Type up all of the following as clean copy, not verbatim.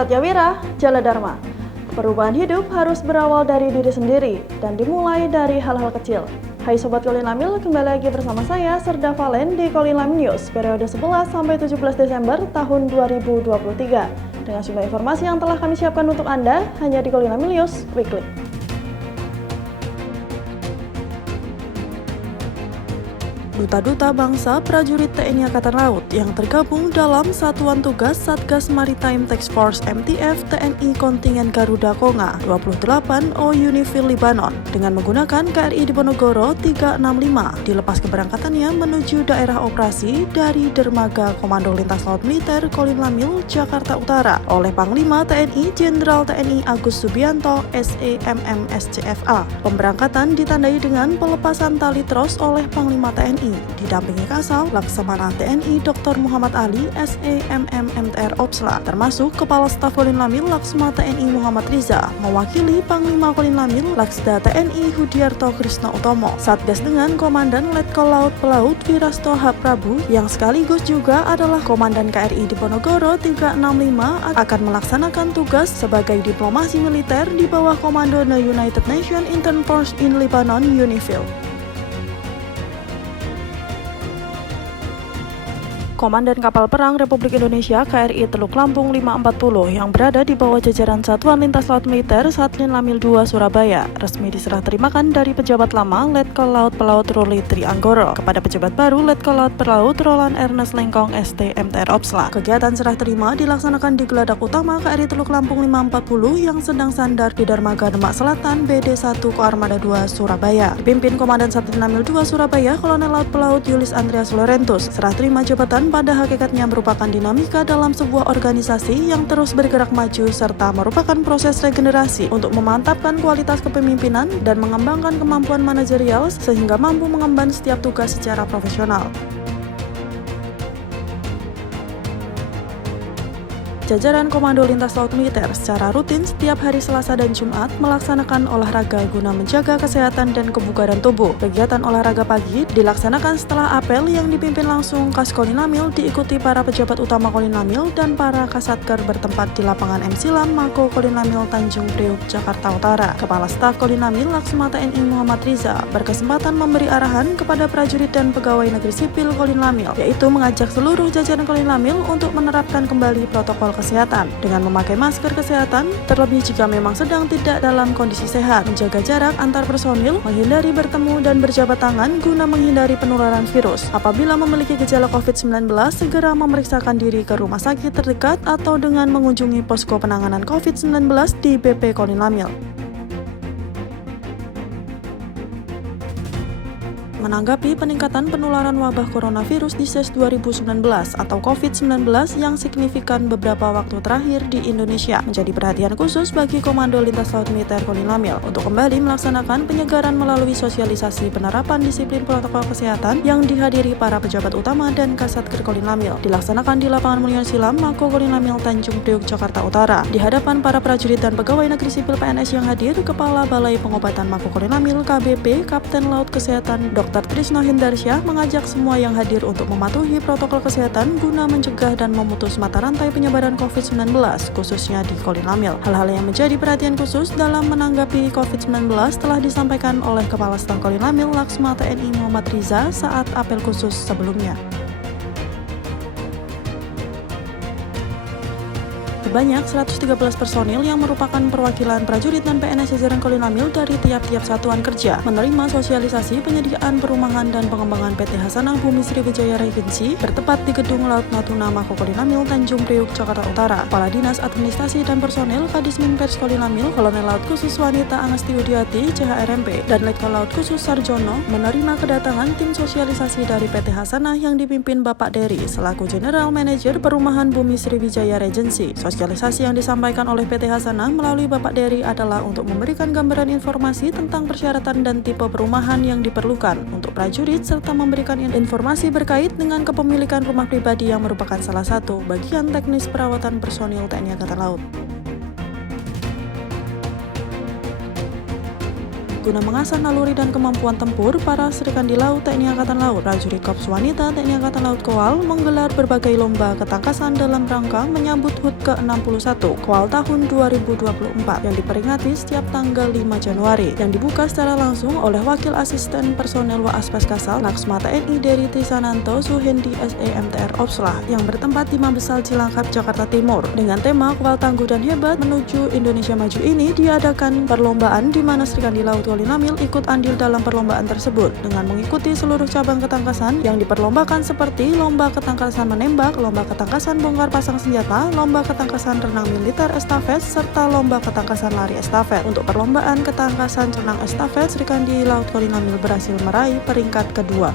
Satyawira Jala Dharma. Perubahan hidup harus berawal dari diri sendiri dan dimulai dari hal-hal kecil. Hai Sobat Kolin Lamil, kembali lagi bersama saya Serda Valen di Kolin Lamil News periode 11 sampai 17 Desember tahun 2023 dengan sejumlah informasi yang telah kami siapkan untuk Anda hanya di Kolin Lamil News Weekly. Duta-duta bangsa prajurit TNI Angkatan Laut yang tergabung dalam Satuan Tugas Satgas Maritime Task Force MTF TNI Kontingen Garuda Konga 28 O Unifil Libanon dengan menggunakan KRI Diponegoro 365 dilepas keberangkatannya menuju daerah operasi dari Dermaga Komando Lintas Laut Militer Kolin Lamil, Jakarta Utara oleh Panglima TNI Jenderal TNI Agus Subianto SEMM SCFA. Pemberangkatan ditandai dengan pelepasan tali tros oleh Panglima TNI didampingi Kasal Laksamana TNI Dr. Muhammad Ali SEMM MTR Opsla, termasuk Kepala Staf Kolin Lamil Laksma TNI Muhammad Riza, mewakili Panglima Kolin Lamil Laksda TNI Hudiarto Krisna Utomo, Satgas dengan Komandan Letkol Laut Pelaut Virasto H. Prabu yang sekaligus juga adalah Komandan KRI Diponegoro 365 akan melaksanakan tugas sebagai diplomasi militer di bawah komando The United Nations Intern Force in Lebanon UNIFIL. Komandan Kapal Perang Republik Indonesia KRI Teluk Lampung 540 yang berada di bawah jajaran Satuan Lintas Laut Militer Satlin Lamil 2 Surabaya resmi diserah terimakan dari pejabat lama Letkol Laut Pelaut Ruli Trianggoro kepada pejabat baru Letkol Laut Pelaut Roland Ernest Lengkong ST MTR Opsla. Kegiatan serah terima dilaksanakan di Geladak Utama KRI Teluk Lampung 540 yang sedang sandar di Dermaga Demak Selatan BD1 Koarmada 2 Surabaya. Dipimpin Komandan Satlin Lamil 2 Surabaya Kolonel Laut Pelaut Yulis Andreas Lorentus. Serah terima jabatan pada hakikatnya merupakan dinamika dalam sebuah organisasi yang terus bergerak maju serta merupakan proses regenerasi untuk memantapkan kualitas kepemimpinan dan mengembangkan kemampuan manajerial sehingga mampu mengemban setiap tugas secara profesional. Jajaran Komando Lintas Laut Militer secara rutin setiap hari Selasa dan Jumat melaksanakan olahraga guna menjaga kesehatan dan kebugaran tubuh. Kegiatan olahraga pagi dilaksanakan setelah apel yang dipimpin langsung Kas Kolin Lamil diikuti para pejabat utama Kolin Lamil dan para Kasatker bertempat di lapangan M. Silam, Mako Kolin Lamil Tanjung Priuk, Jakarta Utara. Kepala Staf Kolin Lamil Laksma TNI Muhammad Riza berkesempatan memberi arahan kepada prajurit dan pegawai negeri sipil Kolin Lamil, yaitu mengajak seluruh jajaran Kolin Lamil untuk menerapkan kembali protokol kesehatan dengan memakai masker kesehatan, terlebih jika memang sedang tidak dalam kondisi sehat, menjaga jarak antar personil, menghindari bertemu dan berjabat tangan guna menghindari penularan virus. Apabila memiliki gejala COVID-19, segera memeriksakan diri ke rumah sakit terdekat atau dengan mengunjungi posko penanganan COVID-19 di BP Kolin Lamil. Menanggapi peningkatan penularan wabah coronavirus di SES 2019 atau COVID-19 yang signifikan beberapa waktu terakhir di Indonesia, menjadi perhatian khusus bagi Komando Lintas Laut Militer Kolin Lamil untuk kembali melaksanakan penyegaran melalui sosialisasi penerapan disiplin protokol kesehatan yang dihadiri para pejabat utama dan Kasatker Kolin Lamil. Dilaksanakan di lapangan Mulyon Silam, Mako Kolin Lamil Tanjung Priuk, Jakarta Utara. Di hadapan para prajurit dan pegawai negeri sipil PNS yang hadir, Kepala Balai Pengobatan Mako Kolin Lamil KBP Kapten Laut Kesehatan Dr. Trisno Hindarsyah mengajak semua yang hadir untuk mematuhi protokol kesehatan guna mencegah dan memutus mata rantai penyebaran COVID-19 khususnya di Kolin Lamil. Hal-hal yang menjadi perhatian khusus dalam menanggapi COVID-19 telah disampaikan oleh Kepala Staf Kolin Lamil Laksma TNI Muhammad Riza saat apel khusus sebelumnya. Sebanyak 113 personil yang merupakan perwakilan prajurit dan PNS jajaran Kolin Lamil dari tiap-tiap satuan kerja menerima sosialisasi penyediaan perumahan dan pengembangan PT Hasanah Bumi Sriwijaya Regency bertempat di Gedung Laut Natuna Mako Kolin Lamil Tanjung Priuk, Jakarta Utara. Kepala Dinas Administrasi dan Personel Kadismin Pers Kolin Lamil Kolonel Laut Khusus Wanita Anasti Widiati CHRMP dan Letkol Laut Khusus Sarjono menerima kedatangan tim sosialisasi dari PT Hasanah yang dipimpin Bapak Dery selaku General Manager Perumahan Bumi Sriwijaya Regency. Sosialisasi yang disampaikan oleh PT Hasanah melalui Bapak Dery adalah untuk memberikan gambaran informasi tentang persyaratan dan tipe perumahan yang diperlukan untuk prajurit serta memberikan informasi berkait dengan kepemilikan rumah pribadi yang merupakan salah satu bagian teknis perawatan personil TNI Angkatan Laut. Guna mengasah naluri dan kemampuan tempur para Serikandi Laut TNI Angkatan Laut, prajurit Korps Wanita TNI Angkatan Laut Kowal menggelar berbagai lomba ketangkasan dalam rangka menyambut HUT ke-61 Kowal tahun 2024 yang diperingati setiap tanggal 5 Januari, yang dibuka secara langsung oleh Wakil Asisten Personel Waaspes Kasal Laksma TNI Dery Trisananto Suhendi SE MTR Opsla yang bertempat di Mabesal Cilangkap, Jakarta Timur. Dengan tema Kowal Tangguh dan Hebat Menuju Indonesia Maju ini diadakan perlombaan di mana Serikandi Laut Kolinamil ikut andil dalam perlombaan tersebut dengan mengikuti seluruh cabang ketangkasan yang diperlombakan seperti lomba ketangkasan menembak, lomba ketangkasan bongkar pasang senjata, lomba ketangkasan renang militer estafet, serta lomba ketangkasan lari estafet. Untuk perlombaan ketangkasan renang estafet, Serikandi Laut Kolinamil berhasil meraih peringkat kedua.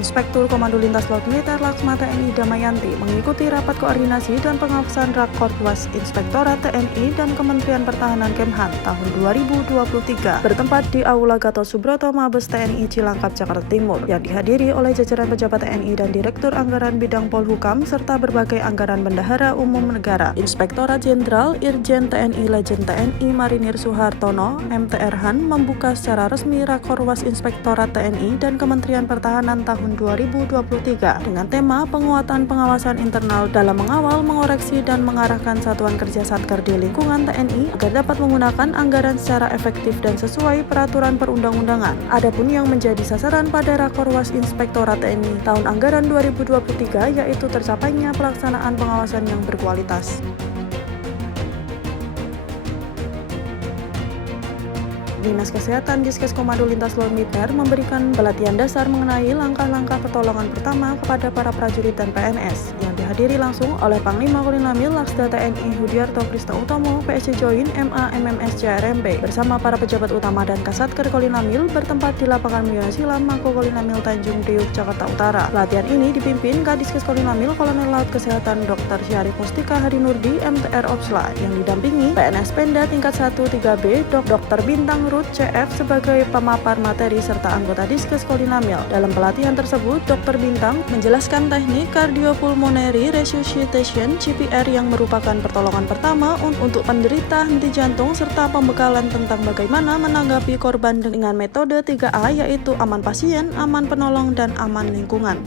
Inspektur Komando Lintas Laut Militer Laksma TNI Damayanti mengikuti rapat koordinasi dan pengawasan Rakorwas Inspektorat TNI dan Kementerian Pertahanan Kemhan tahun 2023 bertempat di Aula Gatot Subroto Mabes TNI Cilangkap, Jakarta Timur, yang dihadiri oleh jajaran pejabat TNI dan Direktur Anggaran Bidang Polhukam serta berbagai anggaran bendahara umum negara. Inspektorat Jenderal Irjen TNI Legend TNI Marinir Suhartono MTR Han membuka secara resmi Rakorwas Inspektorat TNI dan Kementerian Pertahanan tahun 2023 dengan tema penguatan pengawasan internal dalam mengawal, mengoreksi, dan mengarahkan satuan kerja Satker di lingkungan TNI agar dapat menggunakan anggaran secara efektif dan sesuai peraturan perundang-undangan. Adapun yang menjadi sasaran pada Rakorwas Inspektorat TNI tahun anggaran 2023 yaitu tercapainya pelaksanaan pengawasan yang berkualitas. Dinas Kesehatan Diskes Komando Lintas Laut Militer memberikan pelatihan dasar mengenai langkah-langkah pertolongan pertama kepada para prajurit dan PNS yang dihadiri langsung oleh Panglima Kolinamil Laksda TNI Hudiarto Krista Utomo PSC Join MA MMS JRMB bersama para pejabat utama dan Kasatker Kolinamil bertempat di lapangan Mioyo Silam, Mako Kolinamil Tanjung Priuk, Jakarta Utara. Pelatihan ini dipimpin Kadiskes Kolinamil Kolonel Laut Kesehatan Dr. Syarif Mustika Hadinurdi MTR Opsla yang didampingi PNS Penda tingkat 1 3B Dr. Bintang Rut CF sebagai pemapar materi serta anggota Diskes Kolinamil. Dalam pelatihan tersebut, Dr. Bintang menjelaskan teknik cardiopulmonary resuscitation CPR yang merupakan pertolongan pertama untuk penderita henti jantung serta pembekalan tentang bagaimana menanggapi korban dengan metode 3A yaitu aman pasien, aman penolong, dan aman lingkungan.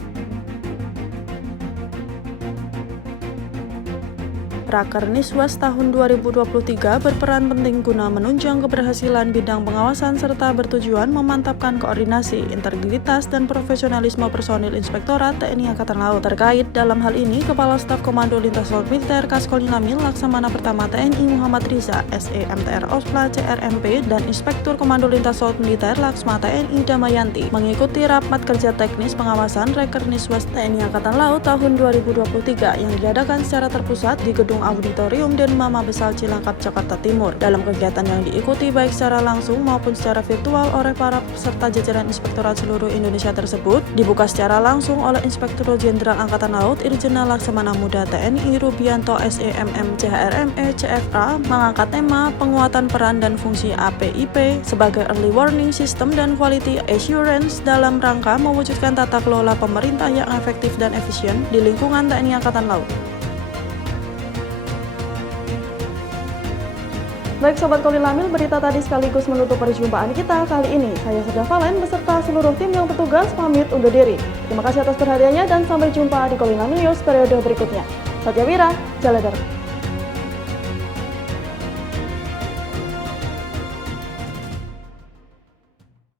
Rakerniswas tahun 2023 berperan penting guna menunjang keberhasilan bidang pengawasan serta bertujuan memantapkan koordinasi, integritas, dan profesionalisme personil Inspektorat TNI Angkatan Laut. Terkait dalam hal ini, Kepala Staf Komando Lintas Laut Militer Kas Kolinamil Laksamana Pertama TNI Muhammad Riza SE MTR Opsla CRMP dan Inspektur Komando Lintas Laut Militer Laksma TNI Damayanti mengikuti rapat kerja teknis pengawasan Rakerniswas TNI Angkatan Laut tahun 2023 yang diadakan secara terpusat di Gedung Auditorium Denma Mabesal Cilangkap, Jakarta Timur. Dalam kegiatan yang diikuti baik secara langsung maupun secara virtual oleh para peserta jajaran Inspektorat seluruh Indonesia tersebut, dibuka secara langsung oleh Inspektur Jenderal Angkatan Laut Irjen Laksamana Muda TNI Rubianto SEMM CHRME CFA mengangkat tema penguatan peran dan fungsi APIP sebagai Early Warning System dan Quality Assurance dalam rangka mewujudkan tata kelola pemerintah yang efektif dan efisien di lingkungan TNI Angkatan Laut. Baik Sobat Kolinamil, berita tadi sekaligus menutup perjumpaan kita kali ini. Saya Serda Valen beserta seluruh tim yang bertugas pamit undur diri. Terima kasih atas perhatiannya dan sampai jumpa di Kolinamil News periode berikutnya. Satya Wira, Jaladar.